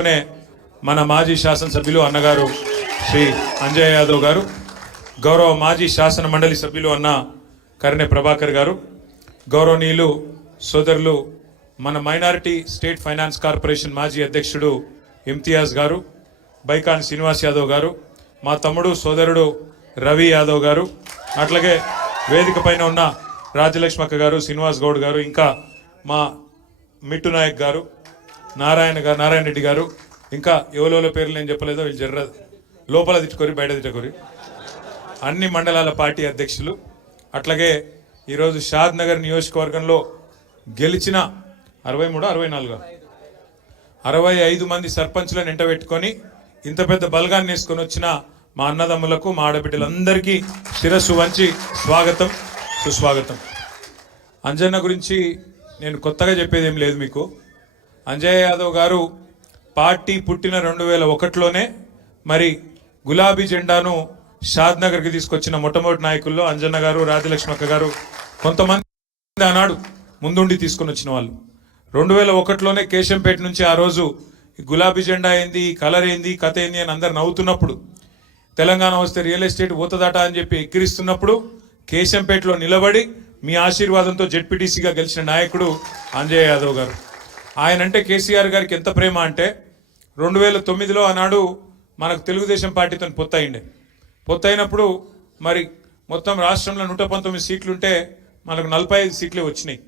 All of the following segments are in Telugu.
మన మాజీ శాసనసభ్యులు అన్నగారు శ్రీ అంజయ్ యాదవ్ గారు, గౌరవ మాజీ శాసన మండలి సభ్యులు అన్న కర్నె ప్రభాకర్ గారు, గౌరవనీయులు సోదరులు మన మైనారిటీ స్టేట్ ఫైనాన్స్ కార్పొరేషన్ మాజీ అధ్యక్షుడు ఇమ్తియాజ్ గారు, బైకాన్ శ్రీనివాస్ యాదవ్ గారు, మా తమ్ముడు సోదరుడు రవి యాదవ్ గారు, అట్లాగే వేదిక పైన ఉన్న రాజలక్ష్మక్క గారు, శ్రీనివాస్ గౌడ్ గారు, ఇంకా మా మిట్టు నాయక్ గారు, నారాయణ రెడ్డి గారు, ఇంకా ఎవరెవరో పేర్లు నేను చెప్పలేదో వీళ్ళు జర్ర లోపల తిట్టుకొని బయట తిట్టుకొని అన్ని మండలాల పార్టీ అధ్యక్షులు, అట్లాగే ఈరోజు షాద్ నగర్ నియోజకవర్గంలో గెలిచిన 65 మంది సర్పంచులను ఎంటబెట్టుకొని ఇంత పెద్ద బలగాన్ని వేసుకొని వచ్చిన మా అన్నదమ్ములకు, మా ఆడబిడ్డలందరికీ శిరస్సు వంచి స్వాగతం, సుస్వాగతం. అంజన్న గురించి నేను కొత్తగా చెప్పేది ఏం లేదు మీకు. అంజయ్ యాదవ్ గారు పార్టీ పుట్టిన 2001లోనే మరి గులాబీ జెండాను షాద్ నగర్కి తీసుకొచ్చిన మొట్టమొదటి నాయకుల్లో అంజన్న గారు, రాజలక్ష్మక్క గారు, కొంతమంది ఆనాడు ముందుండి తీసుకొని వచ్చిన వాళ్ళు. 2001లోనే కేశంపేట నుంచి ఆ రోజు గులాబీ జెండా ఏంది, కలర్ ఏంది, కథ ఏంది అని అందరు నవ్వుతున్నప్పుడు, తెలంగాణ వస్తే రియల్ ఎస్టేట్ పోతుందట అని చెప్పి ఎక్కిరిస్తున్నప్పుడు కేశంపేటలో నిలబడి మీ ఆశీర్వాదంతో జెడ్పీటీసీగా గెలిచిన నాయకుడు అంజయ్ యాదవ్ గారు. ఆయనంటే కేసీఆర్ గారికి ఎంత ప్రేమ అంటే 2009లో ఆనాడు మనకు తెలుగుదేశం పార్టీతో పొత్తయినప్పుడు మరి మొత్తం రాష్ట్రంలో 119 సీట్లుంటే మనకు 45 సీట్లే వచ్చినాయి.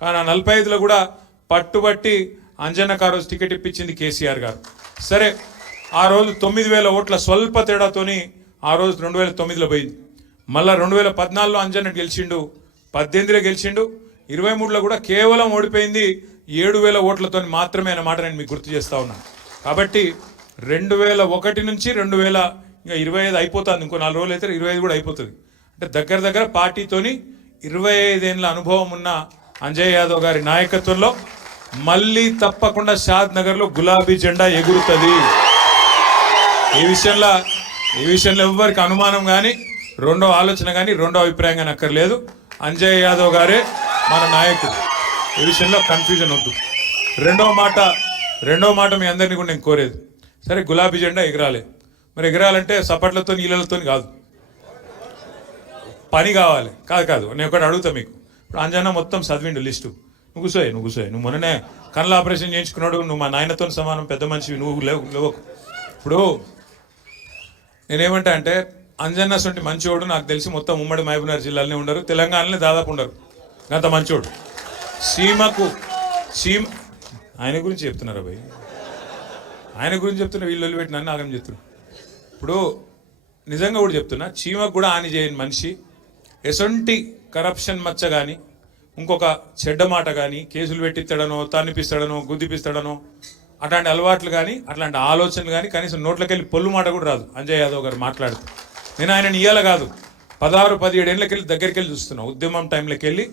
కానీ ఆ 45లో కూడా పట్టుబట్టి అంజన్నకు ఆ రోజు టికెట్ ఇప్పించింది కేసీఆర్ గారు. సరే, ఆ రోజు 9000 ఓట్ల స్వల్ప తేడాతోని ఆ రోజు 2009లో పోయింది. మళ్ళా 2014లో అంజన్న గెలిచిండు, 18లో గెలిచిండు, 23లో కూడా కేవలం ఓడిపోయింది 7000 ఓట్లతో మాత్రమే అన్నమాట నేను మీకు గుర్తు చేస్తా ఉన్నాను. కాబట్టి 2001 నుంచి 2025 అయిపోతుంది, ఇంకో 4 రోజులు అయితే 25 కూడా అయిపోతుంది. అంటే దగ్గర పార్టీతోని 25 ఏళ్ళ అనుభవం ఉన్న అంజయ్ యాదవ్ గారి నాయకత్వంలో మళ్ళీ తప్పకుండా షాద్ నగర్లో గులాబీ జెండా ఎగురుతుంది. ఈ విషయంలో ఎవ్వరికి అనుమానం కానీ, రెండో ఆలోచన కానీ, రెండో అభిప్రాయం కానీ అక్కర్లేదు. అంజయ్ యాదవ్ గారే మన నాయకుడు, ఈ విషయంలో కన్ఫ్యూజన్ వద్దు. రెండో మాట మీ అందరినీ కూడా నేను కోరేది, సరే గులాబీ జెండా ఎగరాలి, మరి ఎగరాలంటే సపట్లతో నీళ్ళతో కాదు, పని కావాలి. కాదు నేను ఒకటి అడుగుతా మీకు. ఇప్పుడు అంజన్న మొత్తం చదివిండు లిస్టు, నువ్వు కూసోయి, నువ్వు మొన్ననే కళ్ళ ఆపరేషన్ చేయించుకున్నాడు, నువ్వు మా నాయనతో సమానం పెద్ద మనిషివి, నువ్వు లేవు. ఇప్పుడు నేనేమంటా అంటే అంజన్న సొంటి మంచివాడు నాకు తెలిసి మొత్తం ఉమ్మడి మహబూబ్నగర్ జిల్లాలోనే ఉండరు, తెలంగాణలోనే దాదాపు ఉండరు గంత మంచివాడు. సీమ ఆయన గురించి చెప్తున్నారు భయ్, ఆయన గురించి చెప్తున్నా, వీళ్ళు పెట్టి నన్ను ఆగం చెప్తున్నారు. ఇప్పుడు నిజంగా కూడా చెప్తున్నా, చీమకు కూడా హాని చేయని మనిషి, ఎసొంటి కరప్షన్ మచ్చ కానీ, ఇంకొక చెడ్డ మాట కానీ, కేసులు పెట్టిస్తాడనో, తన్నిపిస్తాడనో, గుద్దిపిస్తాడనో, అట్లాంటి అలవాట్లు కానీ, అట్లాంటి ఆలోచనలు కానీ కనీసం నోట్లకెళ్ళి పొల్లు మాట కూడా రాదు అంజయ్ యాదవ్ గారు మాట్లాడుతూ. నేను ఆయన ఇయ్యాల కాదు, 16-17 ఏళ్ళకెళ్ళి దగ్గరికి వెళ్ళి చూస్తున్నా. ఉద్యమం టైంలోకి వెళ్ళి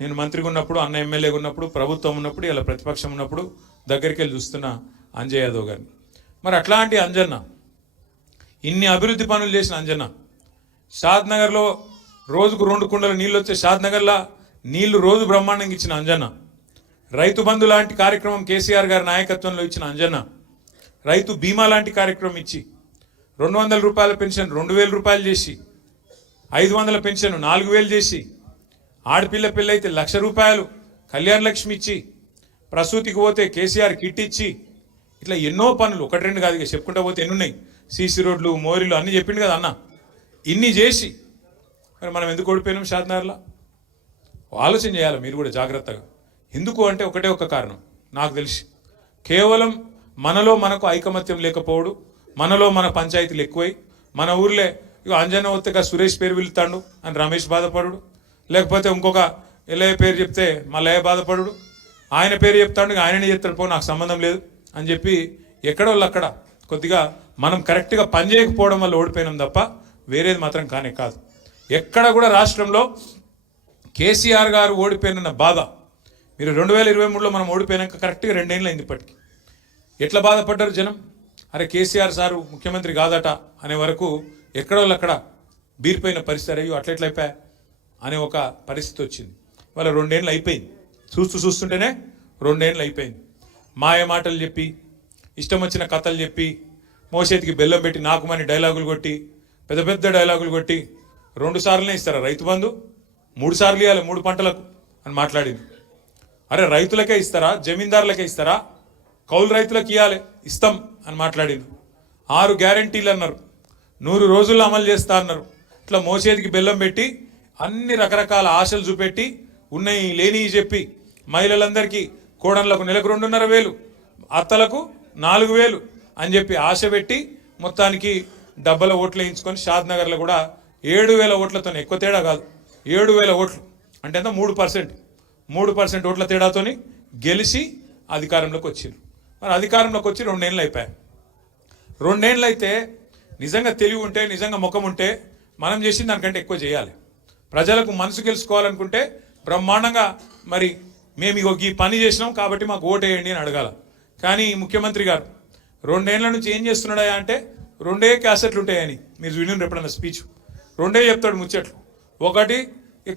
నేను మంత్రిగా ఉన్నప్పుడు, అన్న ఎమ్మెల్యేగా ఉన్నప్పుడు, ప్రభుత్వం ఉన్నప్పుడు, ఇలా ప్రతిపక్షం ఉన్నప్పుడు దగ్గరికి వెళ్ళి చూస్తున్నా అంజయ్ యాదవ్ గారిని. మరి అట్లాంటి అంజన్న, ఇన్ని అభివృద్ధి పనులు చేసిన అంజన్న, షాద్ నగర్లో రోజుకు 2 కుండల నీళ్ళు వచ్చే షాద్ నగర్లో నీళ్లు రోజు బ్రహ్మాండంగా ఇచ్చిన అంజన్న, రైతు బంధు లాంటి కార్యక్రమం కేసీఆర్ గారి నాయకత్వంలో ఇచ్చిన అంజన్న, రైతు బీమా లాంటి కార్యక్రమం ఇచ్చి 200 రూపాయల పెన్షన్ 2000 రూపాయలు చేసి, 500 పెన్షన్ 4000 చేసి, ఆడపిల్ల పెళ్ళైతే 1,00,000 రూపాయలు కళ్యాణ లక్ష్మి ఇచ్చి, ప్రసూతికి పోతే కేసీఆర్ కిట్ ఇచ్చి, ఇట్లా ఎన్నో పనులు, 1-2 కాదు ఇక చెప్పుకుంటా పోతే ఎన్నున్నాయి, సీసీ రోడ్లు, మోరీలు అన్నీ చెప్పిండు కదా అన్న. ఇన్ని చేసి మరి మనం ఎందుకు ఓడిపోయినాం షాద్ నగర్లో? ఆలోచన చేయాలి మీరు కూడా జాగ్రత్తగా. ఎందుకు అంటే ఒకటే ఒక కారణం నాకు తెలిసి, కేవలం మనకు ఐకమత్యం లేకపోవడు, మనలో మన పంచాయతీలు ఎక్కువై, మన ఊర్లే ఇక అంజన్న వత్తగా సురేష్ పేరు పిలుతాడు అని రమేష్ బాధపడు, లేకపోతే ఇంకొక ఎల్లయ్య పేరు చెప్తే మల్లయ్య బాధపడు, ఆయన పేరు చెప్తాడు ఆయననే చెప్తాడు, పో నాకు సంబంధం లేదు అని చెప్పి ఎక్కడోళ్ళు అక్కడ కొద్దిగా మనం కరెక్ట్గా పని చేయకపోవడం వల్ల ఓడిపోయినాం తప్ప వేరేది మాత్రం కానే కాదు. ఎక్కడ కూడా రాష్ట్రంలో కేసీఆర్ గారు ఓడిపోయిన బాధ, మీరు 2023లో మనం ఓడిపోయినాక కరెక్ట్గా 2 ఏళ్ళు అయింది ఇప్పటికి. ఎట్లా బాధపడ్డారు జనం, అరే కేసీఆర్ సారు ముఖ్యమంత్రి కాదట అనే వరకు ఎక్కడోళ్ళు అక్కడ బీరిపోయిన పరిస్థితి, అయ్యో అట్లెట్లా అయిపోయా అనే ఒక పరిస్థితి వచ్చింది. వాళ్ళ 2 ఏళ్ళు అయిపోయింది, చూస్తుంటేనే 2 ఏళ్ళు అయిపోయింది. మాయ మాటలు చెప్పి ఇష్టం వచ్చిన కథలు చెప్పి మోసేతికి బెల్లం పెట్టి నాకుమని డైలాగులు కొట్టి పెద్ద పెద్ద డైలాగులు కొట్టి 2 సార్లునే ఇస్తారా రైతు బంధు 3 సార్లు ఇవ్వాలి 3 పంటలకు అని మాట్లాడింది. అరే రైతులకే ఇస్తారా, జమీందారులకే ఇస్తారా, కౌలు రైతులకు ఇవ్వాలి ఇస్తాం అని మాట్లాడింది. 6 గ్యారంటీలు అన్నారు, 100 రోజుల్లో అమలు చేస్తా అన్నారు. ఇట్లా మోసేదికి బెల్లం పెట్టి అన్ని రకరకాల ఆశలు చూపెట్టి ఉన్నాయి లేని చెప్పి మహిళలందరికీ కోడన్లకు నెలకు 2,500, అత్తలకు 4,000 అని చెప్పి ఆశ పెట్టి మొత్తానికి డబ్బల ఓట్లు వేయించుకొని షాద్నగర్లో కూడా 7,000 ఓట్లతో, ఎక్కువ తేడా కాదు 7,000 ఓట్లు అంటే ఎంత 3% ఓట్ల తేడాతోని గెలిచి అధికారంలోకి వచ్చింది. మరి అధికారంలోకి వచ్చి 2 ఏళ్ళు అయిపోయాయి. 2 ఏళ్ళు అయితే నిజంగా తెలివి ఉంటే, నిజంగా ముఖం ఉంటే మనం చేసిన దానికంటే ఎక్కువ చేయాలి. ప్రజలకు మనసు గెలుచుకోవాలనుకుంటే బ్రహ్మాండంగా మరి మేము ఇగో ఈ పని చేసినాం కాబట్టి మాకు ఓటు వేయండి అని అడగాల. కానీ ముఖ్యమంత్రి గారు 2 ఏళ్ల నుంచి ఏం చేస్తున్నాడా అంటే 2 క్యాసెట్లు ఉంటాయని మీరు విని ఎప్పుడన్నా స్పీచ్ 2 చెప్తాడు ముచ్చట్లు. ఒకటి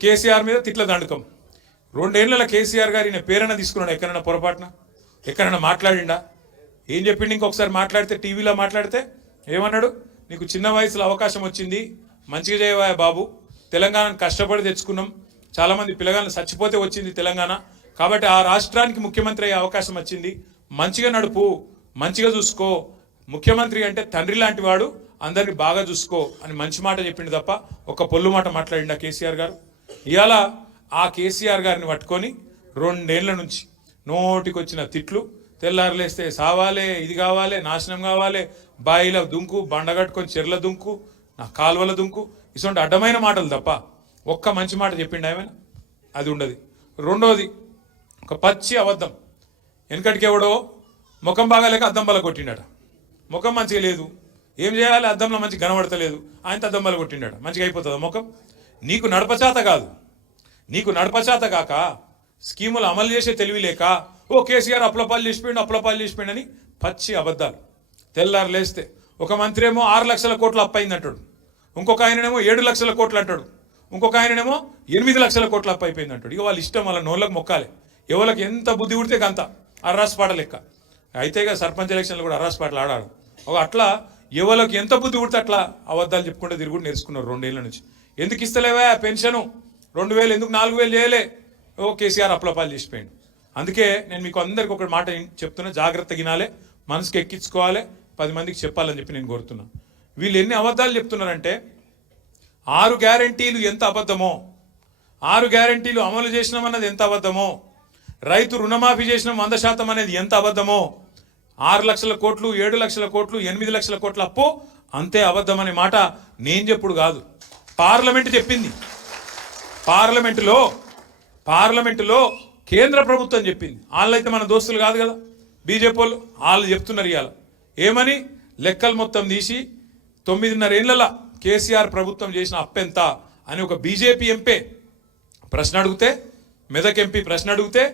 కేసీఆర్ మీద తిట్ల దండకం. 2 ఏళ్ళ కేసీఆర్ గారు ఈయన పేరైనా తీసుకున్నాడు ఎక్కడైనా పొరపాటున, ఎక్కడైనా మాట్లాడిండా? ఏం చెప్పిండు? ఇంకొకసారి మాట్లాడితే టీవీలో మాట్లాడితే ఏమన్నాడు? నీకు చిన్న వయసులో అవకాశం వచ్చింది, మంచిగా చేయవా బాబు, తెలంగాణను కష్టపడి తెచ్చుకున్నాం, చాలామంది పిల్లగాళ్ళు చచ్చిపోతే వచ్చింది తెలంగాణ, కాబట్టి ఆ రాష్ట్రానికి ముఖ్యమంత్రి అయ్యే అవకాశం వచ్చింది, మంచిగా నడుపు, మంచిగా చూసుకో, ముఖ్యమంత్రి అంటే తండ్రి లాంటి వాడు, అందరిని బాగా చూసుకో అని మంచి మాట చెప్పిండు తప్ప ఒక్క పొల్లు మాట మాట్లాడిండు ఆ కేసీఆర్ గారు. ఇవాళ ఆ కేసీఆర్ గారిని పట్టుకొని 2 ఏళ్ల నుంచి నోటికి వచ్చిన తిట్లు, తెల్లారులేస్తే సావాలే, ఇది కావాలి, నాశనం కావాలి, బాయిల దుంకు, బండగట్టుకొని చెర్ల దుంకు, నా కాలువల దుంకు, ఇటువంటి అడ్డమైన మాటలు తప్ప ఒక్క మంచి మాట చెప్పిండు ఏమైనా? అది ఉండదు. రెండోది ఒక పచ్చి అబద్ధం. వెనకటికి ఎవడో ముఖం బాగాలేక అద్దం బల కొట్టిండట, ముఖం మంచిగా లేదు, ఏం చేయాలి, అద్దంలో మంచిగా కనబడతలేదు, ఆయన అద్దం బల కొట్టిండట, మంచిగా అయిపోతుందా ముఖం? నీకు నడపచాత కాదు, నీకు నడపచాత కాక స్కీములు అమలు చేసే తెలివి లేక ఓ కేసీఆర్ అప్లపాలు చేసిపోయిండు అని పచ్చి అబద్ధాలు. తెల్లారు లేస్తే ఒక మంత్రి ఏమో 6 లక్షల కోట్ల అప్పయింది అంటాడు, ఇంకొక ఆయననేమో 7 లక్షల కోట్లు అంటాడు, ఇంకొక ఆయననేమో 8 లక్షల కోట్ల అప్పు అయిపోయింది అంటాడు. ఇక వాళ్ళ ఇష్టం, వాళ్ళ నోళ్ళకి మొక్కాలి, ఎవరికి ఎంత బుద్ధి ఉడితే అంత అర్రాసుపాట లెక్క. అయితే ఇక సర్పంచ్ ఎలక్షన్లు కూడా అర్రాసుపాటలు ఆడాడు. అట్లా ఎవరికి ఎంత బుద్ధి ఉడితే అట్లా అబద్ధాలు చెప్పుకుంటే తిరుగుడు నేర్చుకున్నారు 2 ఏళ్ల నుంచి. ఎందుకు ఇస్తలేవా పెన్షను 2,000, ఎందుకు 4,000 చేయలే? ఓ కేసీఆర్ అప్లపాలు చేసిపోయింది. అందుకే నేను మీకు అందరికి ఒక మాట చెప్తున్నా, జాగ్రత్తగా వినాలే, మనసుకి ఎక్కించుకోవాలి, 10 మందికి చెప్పాలని చెప్పి నేను కోరుతున్నా. వీళ్ళు ఎన్ని అబద్ధాలు చెప్తున్నారంటే 6 గ్యారంటీలు ఎంత అబద్ధమో, 6 గ్యారంటీలు అమలు చేసినామన్నది ఎంత అబద్ధమో, రైతు రుణమాఫీ చేసిన 100% అనేది ఎంత అబద్ధమో, 6 లక్షల కోట్లు, 7 లక్షల కోట్లు, 8 లక్షల కోట్ల అప్పు అంతే అబద్ధం అనే మాట నేను చెప్పుడు కాదు, పార్లమెంట్ చెప్పింది. పార్లమెంటులో కేంద్ర ప్రభుత్వం చెప్పింది. వాళ్ళైతే మన దోస్తులు కాదు కదా, బీజేపీ వాళ్ళు చెప్తున్నారు ఇవాళ ఏమని, లెక్కలు మొత్తం తీసి 9.5 ఏళ్ల కేసీఆర్ ప్రభుత్వం చేసిన అప్పెంత అని ఒక బీజేపీ ఎంపీ ప్రశ్న అడిగితే, మెదక్ ఎంపీ ప్రశ్న అడిగితే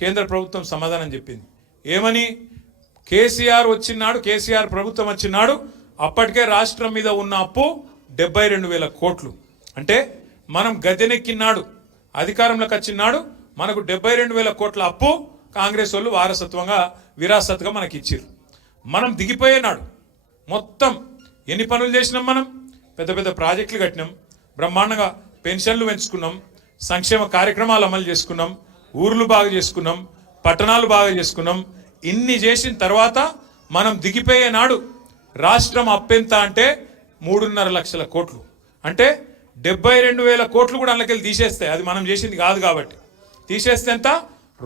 కేంద్ర ప్రభుత్వం సమాధానం చెప్పింది. ఏమని? కేసీఆర్ వచ్చినాడు, కేసీఆర్ ప్రభుత్వం వచ్చినాడు, అప్పటికే రాష్ట్రం మీద ఉన్న అప్పు 72,000 కోట్లు. అంటే మనం గద్దెనెక్కినాడు, అధికారంలోకి వచ్చినాడు, మనకు 72,000 కోట్ల అప్పు కాంగ్రెస్ వాళ్ళు వారసత్వంగా విరాసత్గా మనకి ఇచ్చారు. మనం దిగిపోయేనాడు మొత్తం ఎన్ని పనులు చేసినాం? మనం పెద్ద పెద్ద ప్రాజెక్టులు కట్టినాం, బ్రహ్మాండంగా పెన్షన్లు పెంచుకున్నాం, సంక్షేమ కార్యక్రమాలు అమలు చేసుకున్నాం, ఊర్లు బాగా చేసుకున్నాం, పట్టణాలు బాగా చేసుకున్నాం. ఇన్ని చేసిన తర్వాత మనం దిగిపోయేనాడు రాష్ట్రం అప్పెంత అంటే 3.5 లక్షల కోట్లు. అంటే 72,000 కోట్లు కూడా అందులోకి తీసేస్తే, అది మనం చేసింది కాదు కాబట్టి తీసేస్తే ఎంత?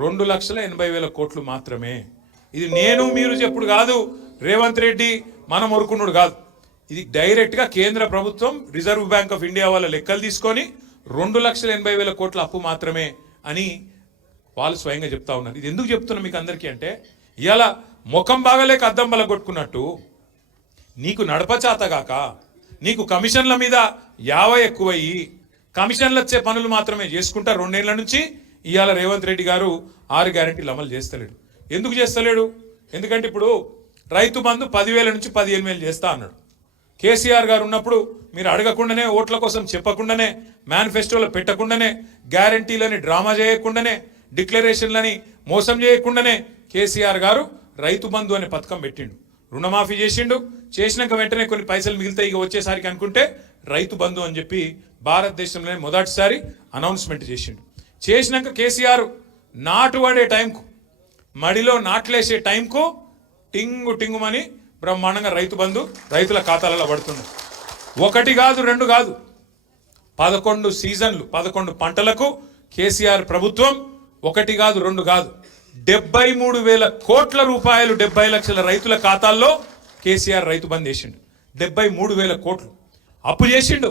2,80,000 కోట్లు మాత్రమే. ఇది నేను మీరు చెప్పుడు కాదు, రేవంత్ రెడ్డి మనం ఒరుకున్నాడు కాదు, ఇది డైరెక్ట్గా కేంద్ర ప్రభుత్వం రిజర్వ్ బ్యాంక్ ఆఫ్ ఇండియా వాళ్ళ లెక్కలు తీసుకొని 2,80,000 కోట్ల అప్పు మాత్రమే అని వాళ్ళు స్వయంగా చెప్తా ఉన్నారు. ఇది ఎందుకు చెప్తున్నా మీకు అందరికీ అంటే, ఇవాళ ముఖం బాగలేక అద్దం బల కొట్టుకున్నట్టు నీకు నడపచాతగాక, నీకు కమిషన్ల మీద ఎక్కువయ్యి కమిషన్లు వచ్చే పనులు మాత్రమే చేసుకుంటా 2 ఏళ్ల నుంచి ఇవాళ రేవంత్ రెడ్డి గారు 6 గ్యారెంటీలు అమలు చేస్తలేడు. ఎందుకు చేస్తలేడు? ఎందుకంటే ఇప్పుడు రైతు బంధు 10,000 నుంచి 15,000 చేస్తా అన్నాడు. కేసీఆర్ గారు ఉన్నప్పుడు మీరు అడగకుండానే, ఓట్ల కోసం చెప్పకుండానే, మేనిఫెస్టోలో పెట్టకుండానే, గ్యారెంటీలని డ్రామా చేయకుండానే, డిక్లరేషన్లని మోసం చేయకుండానే కేసీఆర్ గారు రైతు బంధు అనే పథకం పెట్టిండు. రుణమాఫీ చేసిండు. చేసినాక వెంటనే కొన్ని పైసలు మిగులుతాయి ఇక వచ్చేసరికి అనుకుంటే రైతు బంధు అని చెప్పి భారతదేశంలోనే మొదటిసారి అనౌన్స్మెంట్ చేసిండు. చేసినాక కేసీఆర్ నాటు పడే టైంకు, మడిలో నాట్లేసే టైంకు టింగు టింగుమని బ్రహ్మాండంగా రైతు బంధు రైతుల ఖాతాలలో పడుతుంది. ఒకటి కాదు, రెండు కాదు, 11 సీజన్లు, 11 పంటలకు కేసీఆర్ ప్రభుత్వం ఒకటి కాదు, రెండు కాదు, 73,000 కోట్ల రూపాయలు 70 లక్షల రైతుల ఖాతాల్లో కేసీఆర్ రైతు బంధు వేసిండు. 73,000 కోట్లు అప్పు చేసిండు.